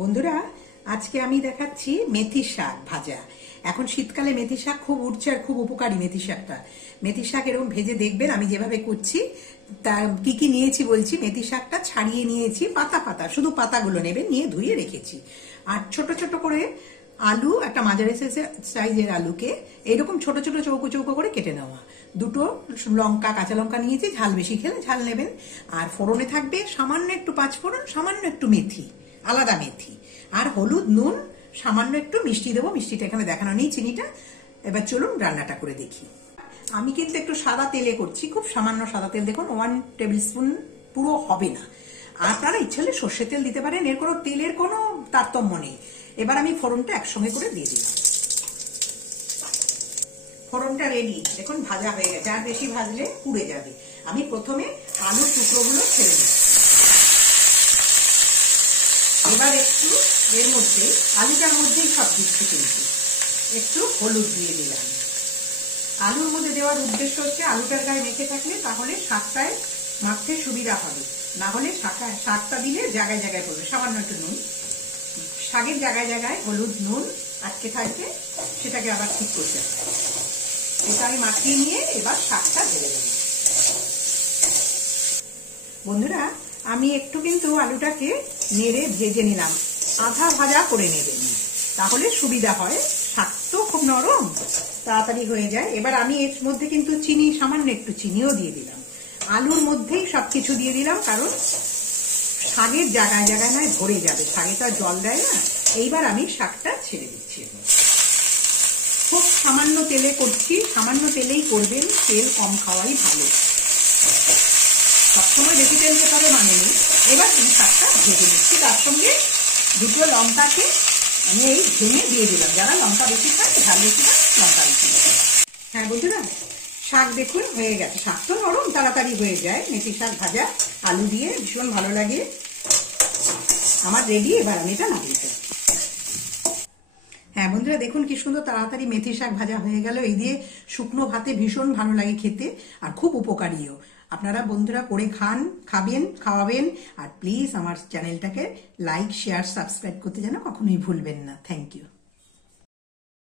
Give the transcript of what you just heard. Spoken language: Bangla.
বন্ধুরা, আজকে আমি দেখাচ্ছি মেথি শাক ভাজা। এখন শীতকালে মেথি শাক খুব উঠছে আর খুব উপকারী মেথি শাকটা। মেথি শাক এরকম ভেজে দেখবেন আমি যেভাবে করছি। তার কি কি নিয়েছি বলছি। মেথি শাকটা ছাড়িয়ে নিয়েছি, পাতা পাতা, শুধু পাতাগুলো নেবেন, নিয়ে ধুয়ে রেখেছি। আর ছোট ছোট করে আলু, একটা মাঝারি সাইজের আলুকে এরকম ছোট ছোট চৌকো চৌকো করে কেটে নেওয়া। দুটো লঙ্কা, কাঁচা লঙ্কা নিয়েছি, ঝাল বেশি খেলে ঝাল নেবেন। আর ফোড়নে থাকবে সামান্য একটু পাঁচফোড়ন, সামান্য একটু মেথি, আলাদা মেথি, আর হলুদ, নুন, সামান্য একটু মিষ্টি দেবো। মিষ্টিটা এখানে দেখানো নেই, চিনিটা। এবার চলুন রান্নাটা করে দেখি। আমি কিন্তু একটু সাদা তেলে করছি, খুব সামান্য সাদা তেল, দেখুন 1 টেবিল স্পুন, পুরো হবে না। আপনারা ইচ্ছে হলে সর্ষের তেল দিতে পারেন, এর কোনো তেলের কোনো তারতম্য নেই। এবার আমি ফোড়নটা একসঙ্গে করে দিয়ে দিলাম। ফোড়নটা রেডি, দেখুন ভাজা হয়ে গেছে। আর বেশি ভাজলে পুড়ে যাবে। আমি প্রথমে আলুর টুকরোগুলো ছেড়ে দিই। এবার একটু এর মধ্যে, আলুটার মধ্যেই সব দিচ্ছি, কিন্তু একটু হলুদ দিয়ে দিলাম। আলুর মধ্যে দেওয়ার উদ্দেশ্য হচ্ছে আলুটার গায়ে মেখে থাকলে তাহলে শাকটায় মাখতে সুবিধা হবে, না হলে শাকটা দিলে জায়গায় জায়গায় পড়বে। সামান্য একটু নুন, শাকের জায়গায় জায়গায় হলুদ নুন আটকে থাকবে, সেটাকে আবার ঠিক করতে হবে। এটা আমি মাখিয়ে নিয়ে এবার শাকটা ঢেলে দেব। বন্ধুরা, আমি একটু কিন্তু আলুটাকে নেড়ে ভেজে নিলাম, আধা ভাজা করে নেবেন, তাহলে সুবিধা হয়। শাক তো খুব নরম, তাড়াতাড়ি হয়ে যায়। এবার আমি এর মধ্যে কিন্তু চিনি, সামান্য একটু চিনিও দিয়ে দিলাম। আলুর মধ্যেই সবকিছু দিয়ে দিলাম, কারণ শাকের জায়গায় জায়গায় নয় ভরে যাবে, শাকে তো জল দেয় না। এইবার আমি শাকটা ছেড়ে দিচ্ছি। খুব সামান্য তেলে করছি, সামান্য তেলেই করবেন, তেল কম খাওয়াই ভালো। সবসময় বেশি তেল খেতে মানে নেই। এবার আমি শাকটা ভেজে নিচ্ছি, তার সঙ্গে দুটো লঙ্কাকে আমি এই ভেঙে দিয়ে দিলাম। যারা লঙ্কা বেশি খায়, ঝাল বেশি খায়, লঙ্কা বেশি খায়। হ্যাঁ বন্ধুরা, শাক দেখুন হয়ে গেছে। শাক তো নরম, তাড়াতাড়ি হয়ে যায়। মেথি শাক ভাজা আলু দিয়ে ভীষণ ভালো লাগে। আমার রেডি, এবার আমি এটা নামিয়ে দেব। হ্যাঁ বন্ধুরা, দেখুন কি সুন্দর তাড়াতাড়ি মেথি শাক ভাজা হয়ে গেল। এই দিয়ে শুকনো ভাতে ভীষণ ভালো লাগে খেতে, আর খুব উপকারীও। আপনারা বন্ধুরা করে খাবেন, খাওয়াবেন। আর প্লিজ আমার চ্যানেলটাকে লাইক, শেয়ার, সাবস্ক্রাইব করতে যেন কখনোই ভুলবেন না। Thank you.